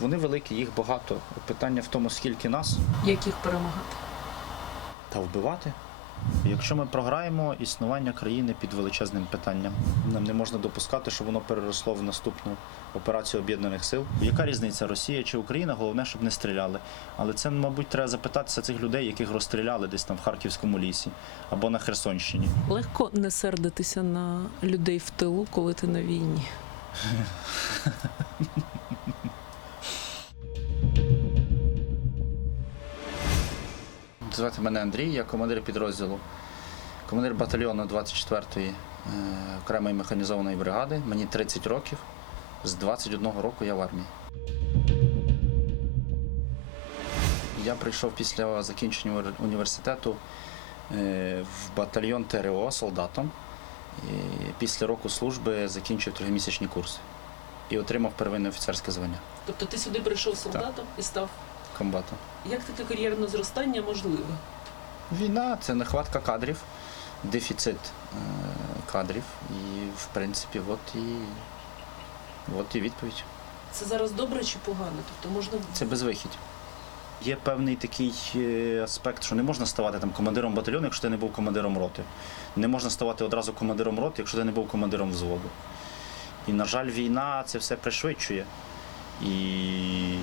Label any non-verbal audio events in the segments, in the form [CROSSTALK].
Вони великі, їх багато. Питання в тому, скільки нас Як їх перемагати? та вбивати. Якщо ми програємо, існування країни під величезним питанням. Нам не можна допускати, щоб воно переросло в наступну операцію об'єднаних сил. Яка різниця, Росія чи Україна? Головне, щоб не стріляли. Але це, мабуть, треба запитатися цих людей, яких розстріляли десь там в Харківському лісі або на Херсонщині. Легко не сердитися на людей в тилу, коли ти на війні. [LAUGHS] Звати мене Андрій, я командир підрозділу, командир батальйону 24-ї е, окремої механізованої бригади. Мені 30 років. З 21 року я в армії. Я прийшов після закінчення університету е, в батальйон ТРО солдатом. І після року служби закінчив трьохмісячні курси і отримав первинне офіцерське звання Тобто ти сюди прийшов солдатом і став. Комбатом. Як таке кар'єрне зростання можливе? Війна це нехватка кадрів, дефіцит е, кадрів. І, в принципі, от і, от і відповідь. Це зараз добре чи погано? Тобто можна Це безвихідь. Є певний такий е, аспект, що не можна ставати там командиром батальйону, якщо ти не був командиром роти. Не можна ставати одразу командиром роти, якщо ти не був командиром взводу. І, на жаль, війна це все пришвидшує. І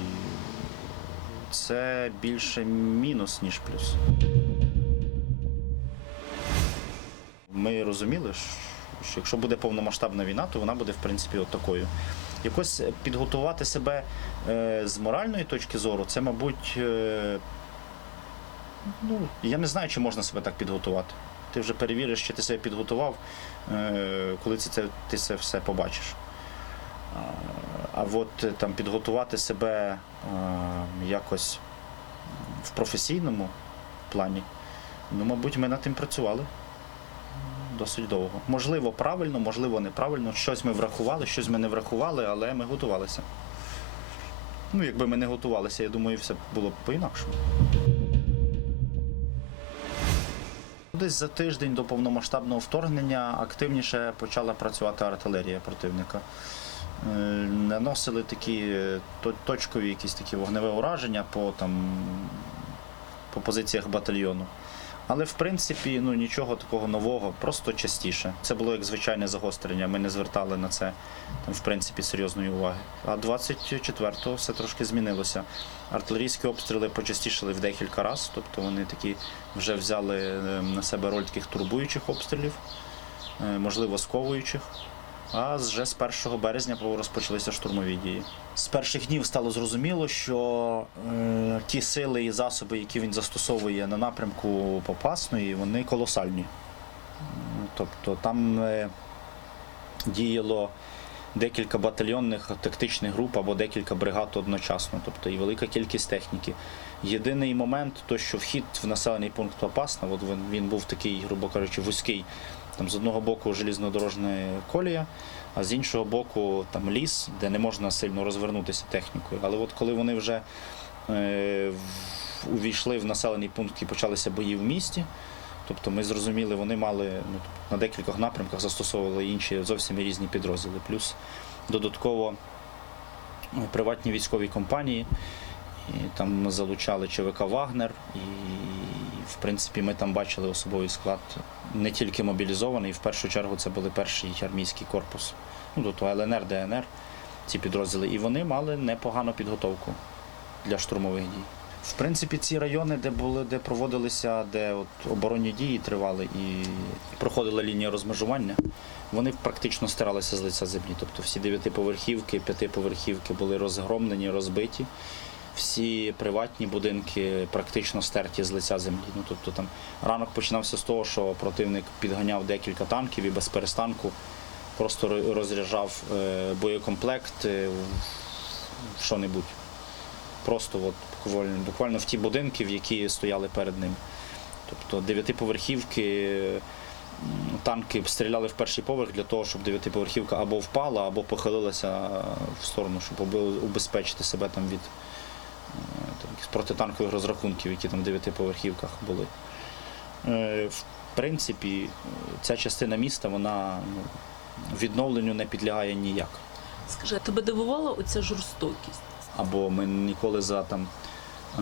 це більше мінус, ніж плюс. Ми розуміли, що якщо буде повномасштабна війна, то вона буде, в принципі, от такою. Якось підготувати себе е, з моральної точки зору, це, мабуть, е, ну, я не знаю, чи можна себе так підготувати. Ти вже перевіриш, чи ти себе підготував, е, коли це, ти це все побачиш. А, от там підготувати себе якось в професійному плані, ну, мабуть, ми над тим працювали досить довго. Можливо, правильно, можливо, неправильно. Щось ми врахували, щось ми не врахували, але ми готувалися. Ну, якби ми не готувалися, я думаю, все було б по-інакшому. Десь за тиждень до повномасштабного вторгнення активніше почала працювати артилерія противника. Е, Наносили такі е, точкові якісь такі вогневе ураження по, там, по позиціях батальйону. Але в принципі ну, нічого такого нового, просто частіше. Це було як звичайне загострення. Ми не звертали на це там, в принципі серйозної уваги. А 24-го все трошки змінилося. Артилерійські обстріли почастішали в декілька разів, тобто вони такі вже взяли е, на себе роль таких турбуючих обстрілів, е, можливо, сковуючих. А вже з 1 березня розпочалися штурмові дії. З перших днів стало зрозуміло, що е, ті сили і засоби, які він застосовує на напрямку Попасної, вони колосальні. Тобто там е, діяло декілька батальйонних тактичних груп або декілька бригад одночасно, тобто і велика кількість техніки. Єдиний момент, то що вхід в населений пункт Попасна, от він, він був такий, грубо кажучи, вузький. Там з одного боку желізнодорожна колія, а з іншого боку там ліс, де не можна сильно розвернутися технікою. Але от коли вони вже е, увійшли в населений пункт і почалися бої в місті, тобто ми зрозуміли, вони мали ну, на декількох напрямках застосовували інші зовсім різні підрозділи. Плюс додатково е, приватні військові компанії. І там залучали ЧВК Вагнер, і в принципі ми там бачили особовий склад не тільки мобілізований, в першу чергу це були перший армійський корпус, ну тобто ЛНР, ДНР, ці підрозділи, і вони мали непогану підготовку для штурмових дій. В принципі, ці райони, де були, де проводилися, де от оборонні дії тривали і проходила лінія розмежування, вони практично стиралися з лиця землі. Тобто всі дев'ятиповерхівки, п'ятиповерхівки були розгромлені, розбиті всі приватні будинки практично стерті з лиця землі. Ну тобто там ранок починався з того, що противник підганяв декілька танків і без перестанку просто розряджав е, боєкомплект е, в що-небудь. Просто от буквально, буквально в ті будинки, в які стояли перед ним. Тобто дев'ятиповерхівки, танки стріляли в перший поверх для того, щоб дев'ятиповерхівка або впала, або похилилася в сторону, щоб убезпечити себе там від якихось протитанкових розрахунків, які там в дев'ятиповерхівках були. Е, В принципі, ця частина міста вона ну, відновленню не підлягає ніяк. Скажи, а тебе дивувала оця жорстокість? або ми ніколи за там е,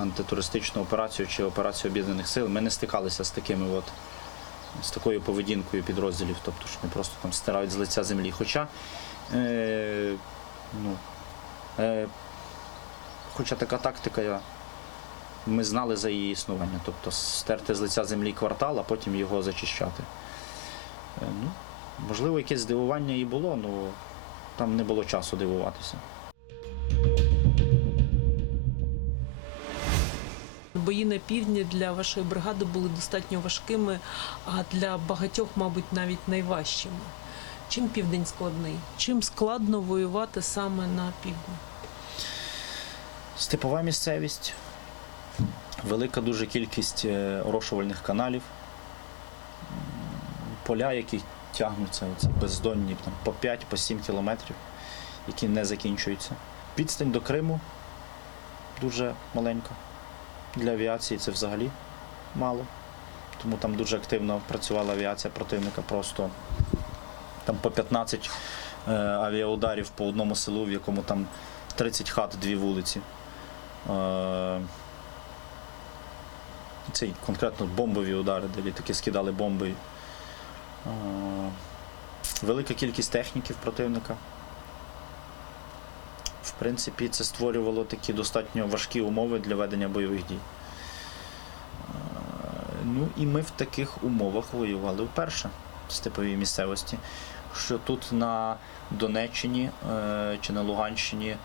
антитуристичну операцію чи операцію об'єднаних сил ми не стикалися з такими от з такою поведінкою підрозділів, тобто що вони просто там стирають з лиця землі. Хоча, е, ну, е, хоча така тактика, ми знали за її існування, тобто стерти з лиця землі квартал, а потім його зачищати. Е, ну, можливо, якесь здивування і було, але там не було часу дивуватися. Бої на півдні для вашої бригади були достатньо важкими, а для багатьох, мабуть, навіть найважчими. Чим південь складний? Чим складно воювати саме на півдні? Степова місцевість, велика дуже кількість е, орошувальних каналів, поля, які тягнуться оці бездонні там, по 5 по 7 кілометрів, які не закінчуються. Відстань до Криму дуже маленька. Для авіації це взагалі мало. Тому там дуже активно працювала авіація противника. Просто там по 15 е, авіаударів по одному селу, в якому там 30 хат, дві вулиці. Е, Це конкретно бомбові удари, де літаки скидали бомби. Велика кількість техніків противника. В принципі, це створювало такі достатньо важкі умови для ведення бойових дій. Ну і ми в таких умовах воювали вперше в степовій місцевості. Що тут на Донеччині е, чи на Луганщині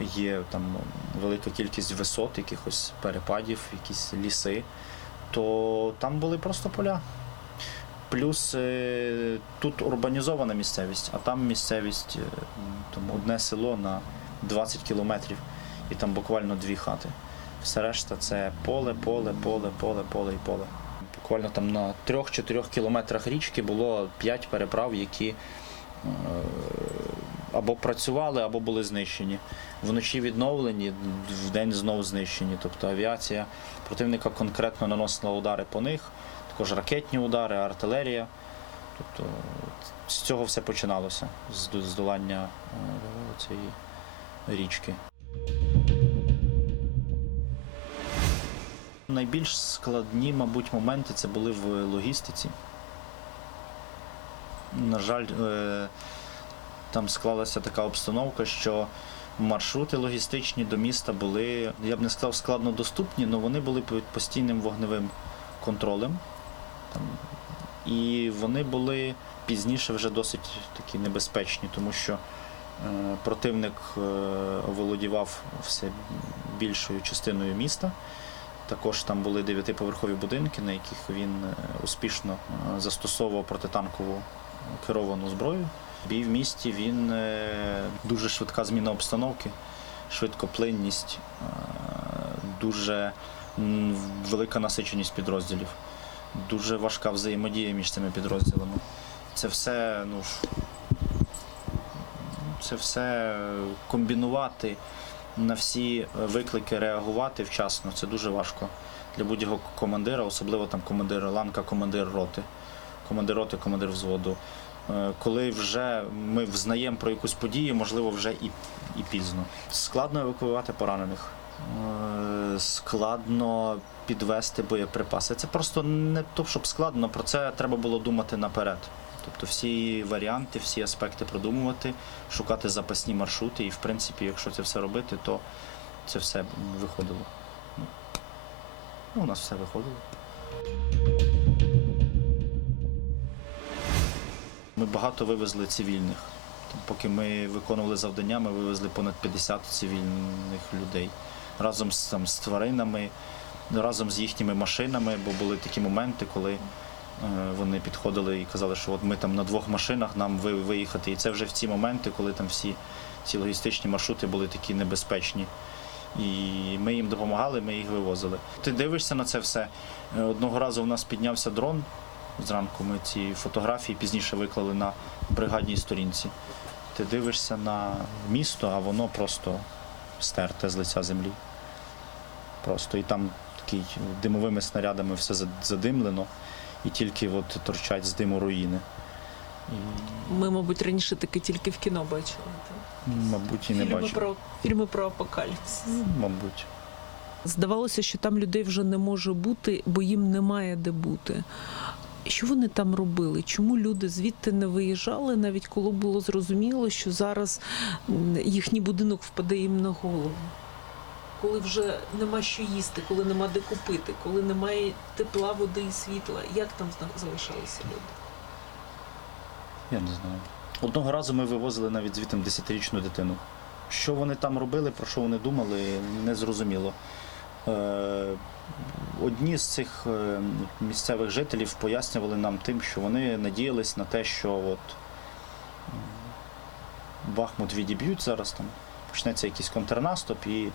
є там велика кількість висот, якихось перепадів, якісь ліси, то там були просто поля. Плюс е, тут урбанізована місцевість, а там місцевість, е, там одне село на 20 кілометрів, і там буквально дві хати. Все решта це поле, поле, поле, поле, поле і поле. Буквально там на 3-4 кілометрах річки було 5 переправ, які е, або працювали, або були знищені. Вночі відновлені, вдень знову знищені. Тобто авіація противника конкретно наносила удари по них, також ракетні удари, артилерія. Тобто з цього все починалося, з здолання е, цієї річки. Найбільш складні, мабуть, моменти це були в логістиці. На жаль, е, там склалася така обстановка, що маршрути логістичні до міста були, я б не сказав, складно доступні, але вони були під постійним вогневим контролем. Там, і вони були пізніше вже досить такі небезпечні, тому що е, противник е, оволодівав все більшою частиною міста. Також там були дев'ятиповерхові будинки, на яких він е, успішно е, застосовував протитанкову керовану зброю. Бій в місті він е, дуже швидка зміна обстановки, швидкоплинність, е, дуже велика насиченість підрозділів, дуже важка взаємодія між цими підрозділами. Це все, ну, це все комбінувати на всі виклики реагувати вчасно. Це дуже важко для будь-якого командира, особливо там командир ланка, командир роти, командир роти, командир взводу. Е, Коли вже ми взнаємо про якусь подію, можливо, вже і, і пізно. Складно евакуювати поранених. Е, Складно підвести боєприпаси. Це просто не то, щоб складно, про це треба було думати наперед. Тобто всі варіанти, всі аспекти продумувати, шукати запасні маршрути, і в принципі, якщо це все робити, то це все виходило. Ну, Ну, у нас все виходило. Ми багато вивезли цивільних. Поки ми виконували завдання, ми вивезли понад 50 цивільних людей разом з, там, з тваринами, разом з їхніми машинами, бо були такі моменти, коли е, вони підходили і казали, що от ми там на двох машинах нам ви- виїхати. І це вже в ці моменти, коли там всі ці логістичні маршрути були такі небезпечні. І ми їм допомагали, ми їх вивозили. Ти дивишся на це все. Е, Одного разу у нас піднявся дрон. Зранку ми ці фотографії пізніше виклали на бригадній сторінці. Ти дивишся на місто, а воно просто стерте з лиця землі. Просто і там такий димовими снарядами все задимлено, і тільки от торчать з диму руїни. І Ми, мабуть, раніше таки тільки в кіно бачили. так? Мабуть, і не Фільми бачив. про фільми про апокаліпсис. Ну, Мабуть. Здавалося, що там людей вже не може бути, бо їм немає де бути. Що вони там робили? Чому люди звідти не виїжджали, навіть коли було зрозуміло, що зараз їхній будинок впаде їм на голову? Коли вже нема що їсти, коли нема де купити, коли немає тепла, води і світла, як там залишалися люди? Я не знаю. Одного разу ми вивозили навіть звідти 10-річну дитину. Що вони там робили, про що вони думали, не зрозуміло. Е, Одні з цих е, місцевих жителів пояснювали нам тим, що вони надіялись на те, що от Бахмут відіб'ють зараз там, почнеться якийсь контрнаступ і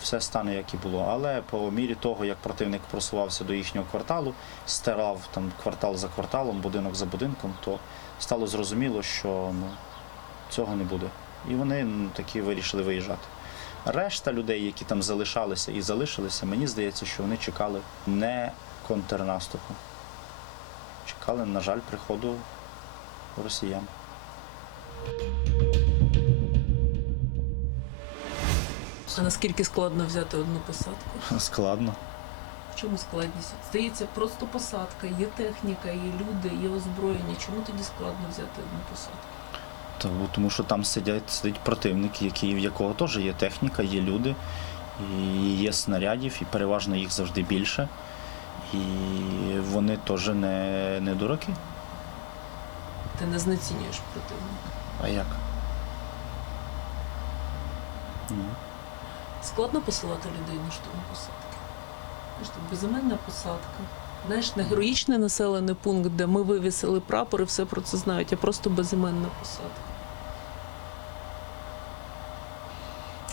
все стане як і було. Але по мірі того, як противник просувався до їхнього кварталу, стирав там квартал за кварталом, будинок за будинком, то стало зрозуміло, що ну, цього не буде. І вони ну, таки вирішили виїжджати. Решта людей, які там залишалися і залишилися, мені здається, що вони чекали не контрнаступу. Чекали, на жаль, приходу росіян. А наскільки складно взяти одну посадку? [LAUGHS] Складно. В чому складність? Здається, просто посадка, є техніка, є люди, є озброєння. Чому тоді складно взяти одну посадку? Тому, тому що там сидять, сидить противник, який, в якого теж є техніка, є люди, і є снарядів, і переважно їх завжди більше. І вони теж не, не дураки. Ти не знецінюєш противника. А як? Ні. Складно посилати людей на штурм посадки. Безіменна посадка. Знаєш, не героїчний населений пункт, де ми вивісили прапор і все про це знають, а просто безіменна посадка.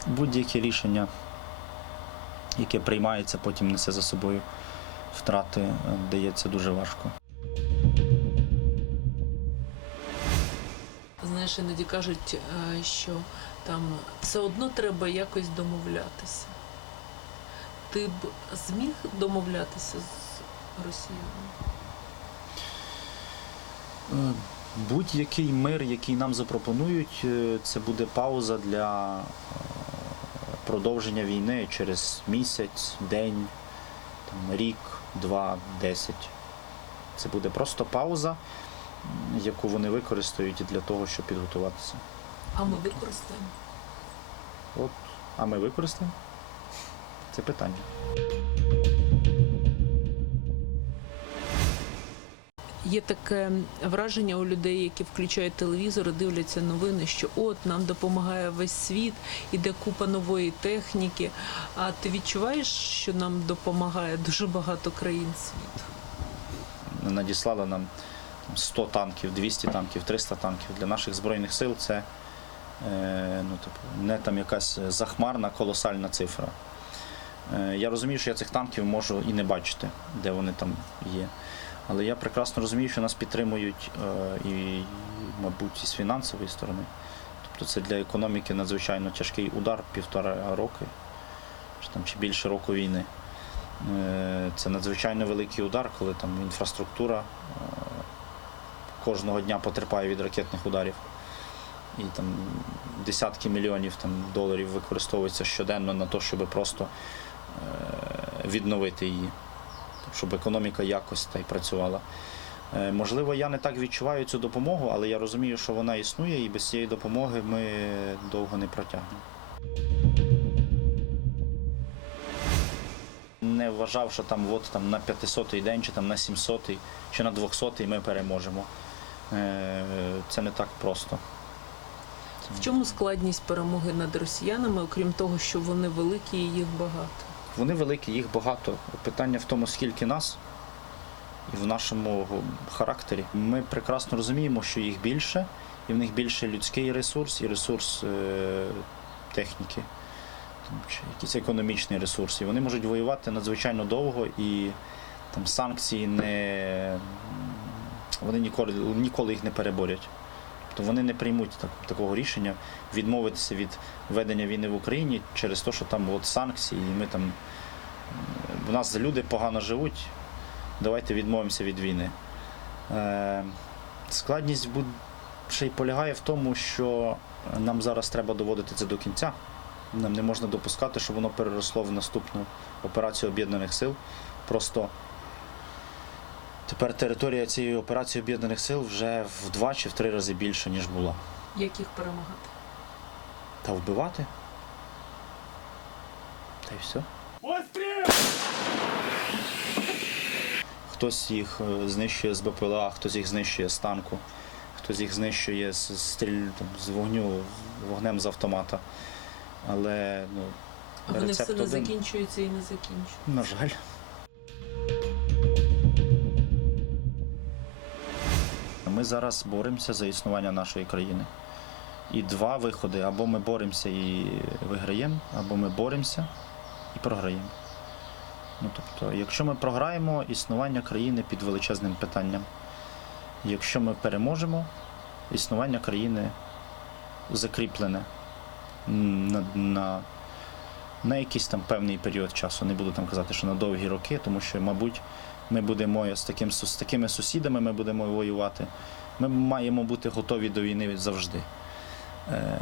Будь-яке рішення, яке приймається, потім несе за собою втрати, дається дуже важко. Знаєш, іноді кажуть, е, що там все одно треба якось домовлятися. Ти б зміг домовлятися з росіянами? Е, Будь-який мир, який нам запропонують, е, це буде пауза для е, продовження війни через місяць, день, там, рік, два, десять. Це буде просто пауза, яку вони використають для того, щоб підготуватися. А ми використаємо. От, а ми використаємо? Це питання. Є таке враження у людей, які включають телевізор і дивляться новини, що от нам допомагає весь світ, іде купа нової техніки. А ти відчуваєш, що нам допомагає дуже багато країн світу? надіслали нам 100 танків, 200 танків, 300 танків. Для наших збройних сил це е, ну, типу, не там якась захмарна, колосальна цифра. Е, я розумію, що я цих танків можу і не бачити, де вони там є. Але я прекрасно розумію, що нас підтримують е, і, мабуть, і з фінансової сторони. Тобто це для економіки надзвичайно тяжкий удар півтора роки, чи, там, чи більше року війни. Е, Це надзвичайно великий удар, коли там інфраструктура е, кожного дня потерпає від ракетних ударів. І там десятки мільйонів там, доларів використовуються щоденно на те, щоб просто відновити її, щоб економіка якось та й працювала. Е, Можливо, я не так відчуваю цю допомогу, але я розумію, що вона існує, і без цієї допомоги ми довго не протягнемо. не вважав, що там, от, там на 500-й день, чи там на 700-й, чи на 200-й ми переможемо. Е, Це не так просто. В чому складність перемоги над росіянами, окрім того, що вони великі і їх багато? Вони великі, їх багато. Питання в тому, скільки нас і в нашому характері. Ми прекрасно розуміємо, що їх більше, і в них більше людський ресурс і ресурс е, техніки, чи якийсь економічний ресурс. І вони можуть воювати надзвичайно довго і там санкції не вони ніколи, ніколи їх не переборять. Тобто вони не приймуть так, такого рішення відмовитися від ведення війни в Україні через те, що там от санкції, і ми там в нас люди погано живуть. Давайте відмовимося від війни. Е, складність ще й полягає в тому, що Нам зараз треба доводити це до кінця. Нам не можна допускати, щоб воно переросло в наступну операцію об'єднаних сил. Просто тепер територія цієї операції об'єднаних сил вже в два чи в три рази більше, ніж була. Як їх перемагати? Та вбивати. Та й все. Хтось їх е, знищує з БПЛА, хтось їх знищує з танку, хтось їх знищує з, стріль, там, з вогню, вогнем з автомата. Але, ну, А вони все не закінчуються і не закінчуються. на жаль. Ми зараз боремося за існування нашої країни. І два виходи: або ми боремося і виграємо, або ми боремося і програємо. Ну, тобто, якщо ми програємо, існування країни під величезним питанням. Якщо ми переможемо, існування країни закріплене на, на, на якийсь там певний період часу. Не буду там казати, що на довгі роки, тому що, мабуть, ми будемо з, таким, з такими сусідами ми будемо воювати. Ми маємо бути готові до війни завжди. Е,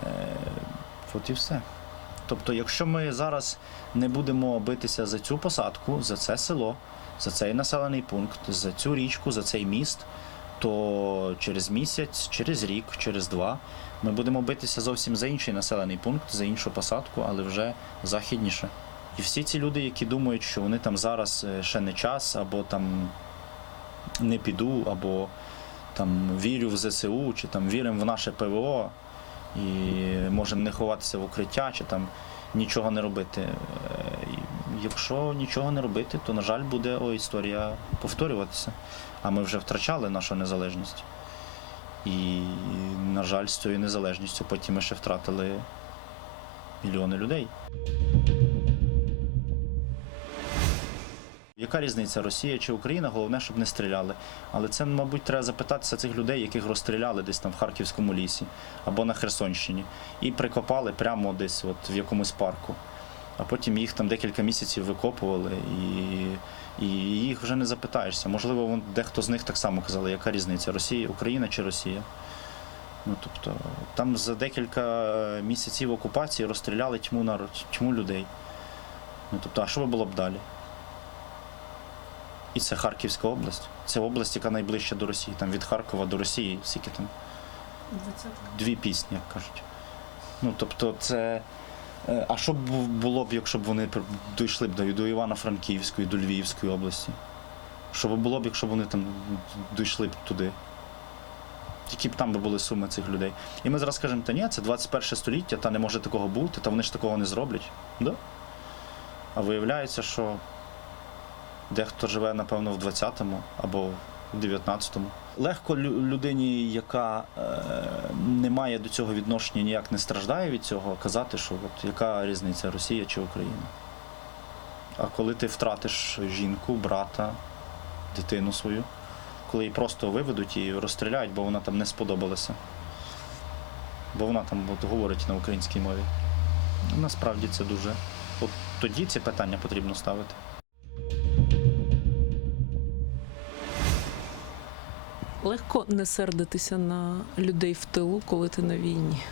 от і все. Тобто, якщо ми зараз не будемо битися за цю посадку, за це село, за цей населений пункт, за цю річку, за цей міст, то через місяць, через рік, через два ми будемо битися зовсім за інший населений пункт, за іншу посадку, але вже західніше. І всі ці люди, які думають, що вони там зараз е, ще не час, або там не піду, або там вірю в ЗСУ, чи там віримо в наше ПВО, і можемо не ховатися в укриття, чи там нічого не робити. Е, Якщо нічого не робити, то, на жаль, буде о, історія повторюватися. А ми вже втрачали нашу незалежність. І, на жаль, з цією незалежністю потім ми ще втратили мільйони людей. Яка різниця, Росія чи Україна? Головне, щоб не стріляли. Але це, мабуть, треба запитатися цих людей, яких розстріляли десь там в Харківському лісі або на Херсонщині, і прикопали прямо десь от в якомусь парку. А потім їх там декілька місяців викопували, і, і їх вже не запитаєшся. Можливо, вон, дехто з них так само казали, яка різниця, Росія, Україна чи Росія. Ну, тобто, там за декілька місяців окупації розстріляли тьму, народ, тьму людей. Ну, тобто, а що би було б далі? І це Харківська область. Це область, яка найближча до Росії. Там від Харкова до Росії, скільки там дві пісні, як кажуть. Ну, тобто, це. е, А що б було б, якщо б вони дійшли б до, до Івано-Франківської, до Львівської області? Що б було б, якщо б вони там дійшли б туди? Які б там би були суми цих людей? І ми зараз кажемо, та ні, це 21 століття, та не може такого бути, та вони ж такого не зроблять. Да? А виявляється, що дехто живе, напевно, в 20-му або в 19-му. Легко людині, яка е, не має до цього відношення, ніяк не страждає від цього, казати, що от яка різниця Росія чи Україна. А коли ти втратиш жінку, брата, дитину свою, коли її просто виведуть і розстріляють, бо вона там не сподобалася. Бо вона там от, говорить на українській мові. Насправді це дуже. От тоді ці питання потрібно ставити. Легко не сердитися на людей в тилу, коли ти на війні. [LAUGHS]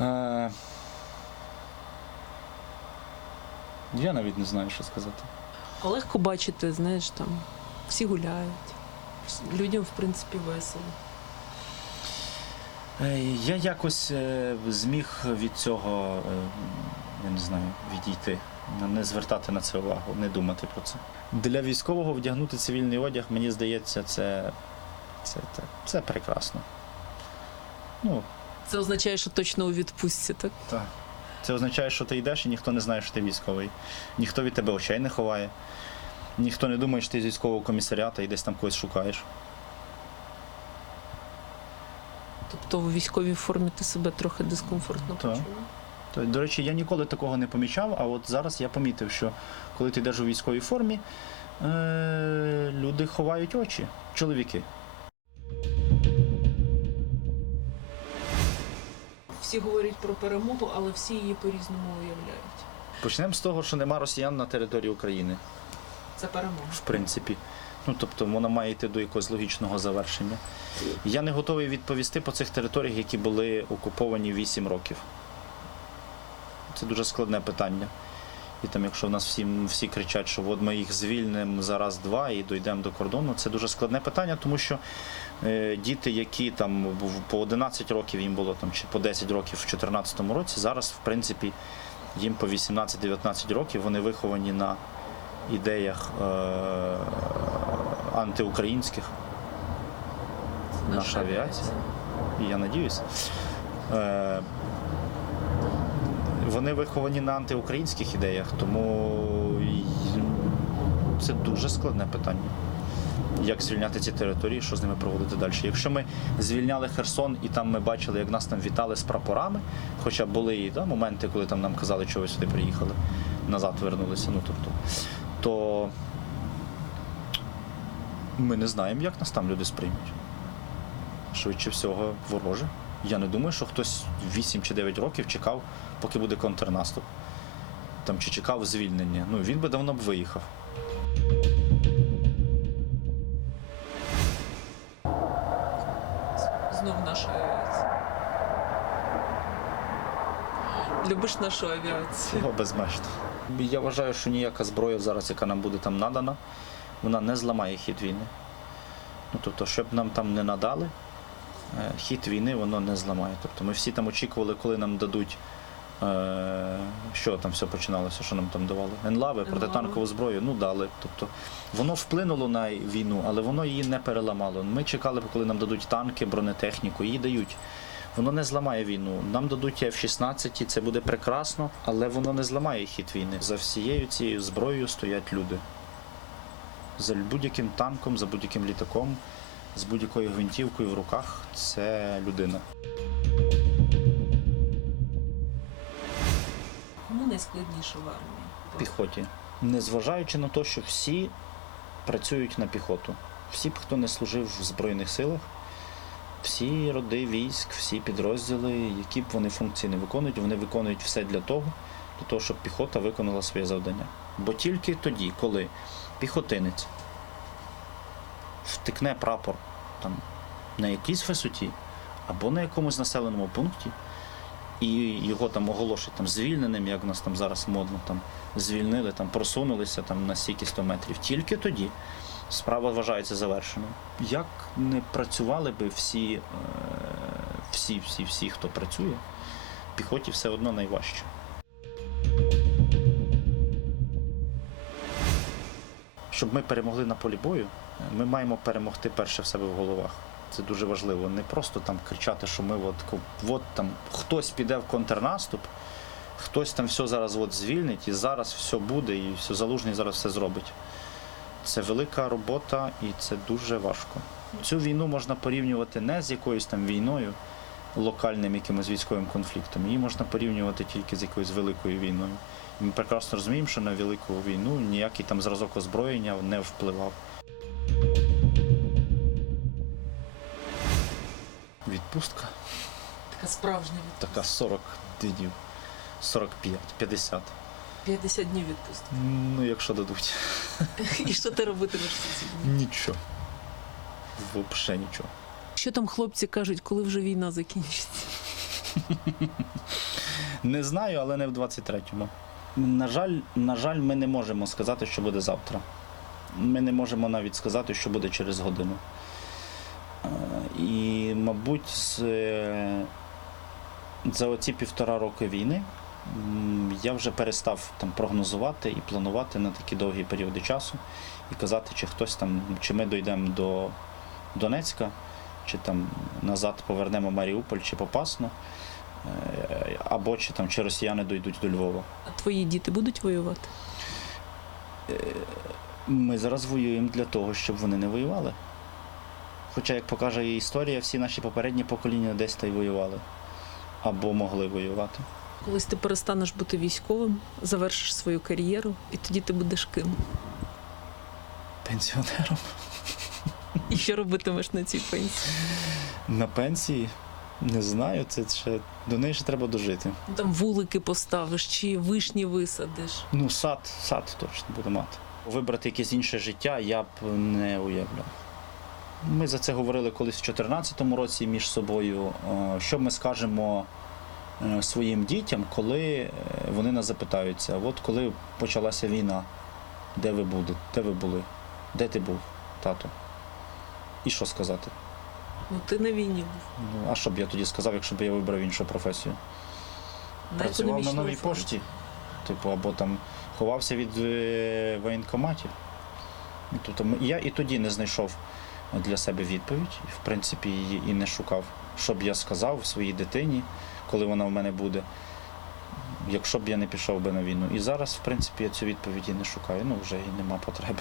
Е, Я навіть не знаю, що сказати. Легко бачити, знаєш, там всі гуляють. Людям, в принципі, весело. Е, Я якось е, зміг від цього, я не знаю, відійти, не звертати на це увагу, не думати про це. Для військового вдягнути цивільний одяг, мені здається, це, це, це, це прекрасно. Ну, Це означає, що точно у відпустці, так? так. Це означає, що ти йдеш і ніхто не знає, що ти військовий. Ніхто від тебе очей не ховає. Ніхто не думає, що ти з військового комісаріата і десь там когось шукаєш. Тобто в військовій формі ти себе трохи дискомфортно Так. До речі, я ніколи такого не помічав, а от зараз я помітив, що коли ти йдеш у військовій формі, е- люди ховають очі, чоловіки. Всі говорять про перемогу, але всі її по-різному уявляють. Почнемо з того, що нема росіян на території України, Це перемога. в принципі. Ну, тобто вона має йти до якогось логічного завершення. Я не готовий відповісти по цих територіях, які були окуповані 8 років. Це дуже складне питання. І там, якщо в нас всі, всі кричать, що от ми їх звільнимо за раз-два і дійдемо до кордону, це дуже складне питання, тому що е, діти, які там по 11 років їм було там, чи по 10 років в 2014 році, зараз, в принципі, їм по 18-19 років вони виховані на ідеях е, антиукраїнських. Наша авіація. І я надіюсь. Е, вони виховані на антиукраїнських ідеях, тому це дуже складне питання. Як звільняти ці території, що з ними проводити далі? Якщо ми звільняли Херсон і там ми бачили, як нас там вітали з прапорами, хоча були і да, моменти, коли там нам казали, що ви сюди приїхали, назад вернулися. Ну, тобто, то ми не знаємо, як нас там люди сприймуть. Швидше всього, вороже. Я не думаю, що хтось 8 чи 9 років чекав, поки буде контрнаступ. Там, чи чекав звільнення. Ну, він би давно б виїхав. Знов наша авіація. Любиш нашу авіацію? Його безмежно. Я вважаю, що ніяка зброя зараз, яка нам буде там надана, вона не зламає хід війни. Ну, тобто, щоб нам там не надали, хід війни воно не зламає. Тобто ми всі там очікували, коли нам дадуть. е, Що там все починалося, що нам там давали? Енлави, протитанкову зброю, ну дали. Тобто воно вплинуло на війну, але воно її не переламало. Ми чекали, коли нам дадуть танки, бронетехніку, її дають. Воно не зламає війну. Нам дадуть F-16, це буде прекрасно, але воно не зламає хід війни. За всією цією зброєю стоять люди. За будь-яким танком, за будь-яким літаком, з будь-якою гвинтівкою в руках це людина. Кому найскладніше в армії? піхоті. Незважаючи на те, що всі працюють на піхоту. Всі, хто не служив в Збройних силах, всі роди військ, всі підрозділи, які б вони функції не виконують, вони виконують все для того, для того, щоб піхота виконала своє завдання. Бо тільки тоді, коли піхотинець втикне прапор там, на якійсь висоті або на якомусь населеному пункті, і його там оголошують там звільненим, як в нас там зараз модно, там звільнили, там просунулися там на стільки 100 метрів. Тільки тоді справа вважається завершеною. Як не працювали би всі, е, всі, всі, всі, хто працює, піхоті все одно найважче. Щоб ми перемогли на полі бою, ми маємо перемогти перше в себе в головах. Це дуже важливо. Не просто там кричати, що ми от, от там хтось піде в контрнаступ, хтось там все зараз от звільнить, і зараз все буде, і все залужний зараз все зробить. Це велика робота і це дуже важко. Цю війну можна порівнювати не з якоюсь там війною, локальним якимось військовим конфліктом. Її можна порівнювати тільки з якоюсь великою війною. І ми прекрасно розуміємо, що на велику війну ніякий там зразок озброєння не впливав. Відпустка Така справжня відпустка. така 40 днів, 45, 50. 50 днів відпустки. Ну, якщо дадуть. І що ти робитимеш ці дні? Нічого. Взагалі нічого. Що там хлопці кажуть, коли вже війна закінчиться? Не знаю, але не в 23-му. На жаль, на жаль, ми не можемо сказати, що буде завтра. Ми не можемо навіть сказати, що буде через годину. Е, І, мабуть, з, е, за оці півтора роки війни я вже перестав там прогнозувати і планувати на такі довгі періоди часу і казати, чи хтось там, чи ми дійдемо до Донецька, чи там назад повернемо Маріуполь, чи Попасну. Е, або чи там чи росіяни дійдуть до Львова. А твої діти будуть воювати? Ми зараз воюємо для того, щоб вони не воювали. Хоча, як покаже історія, всі наші попередні покоління десь та й воювали. Або могли воювати. Колись ти перестанеш бути військовим, завершиш свою кар'єру, і тоді ти будеш ким? Пенсіонером І що робитимеш на цій пенсії? на пенсії. Не знаю, це ще до неї ще треба дожити. Там вулики поставиш чи вишні висадиш. Ну, сад, сад точно буду мати. Вибрати якесь інше життя я б не уявляв. Ми за це говорили колись в 2014 році між собою. Е, Що ми скажемо е, своїм дітям, коли е, вони нас запитаються, от коли почалася війна, де ви були? Де ви були? Де ти був, тато? І що сказати? Ну ти на війні був. Ну, а що б я тоді сказав, якщо б я вибрав іншу професію? На Працював на новій фронті. пошті, типу, або там ховався від воєнкоматів. Ну, Тобто я і тоді не знайшов для себе відповідь, в принципі, її і не шукав. Що б я сказав своїй дитині, коли вона в мене буде, якщо б я не пішов би на війну. І зараз, в принципі, я цю відповідь і не шукаю. Ну, вже і нема потреби.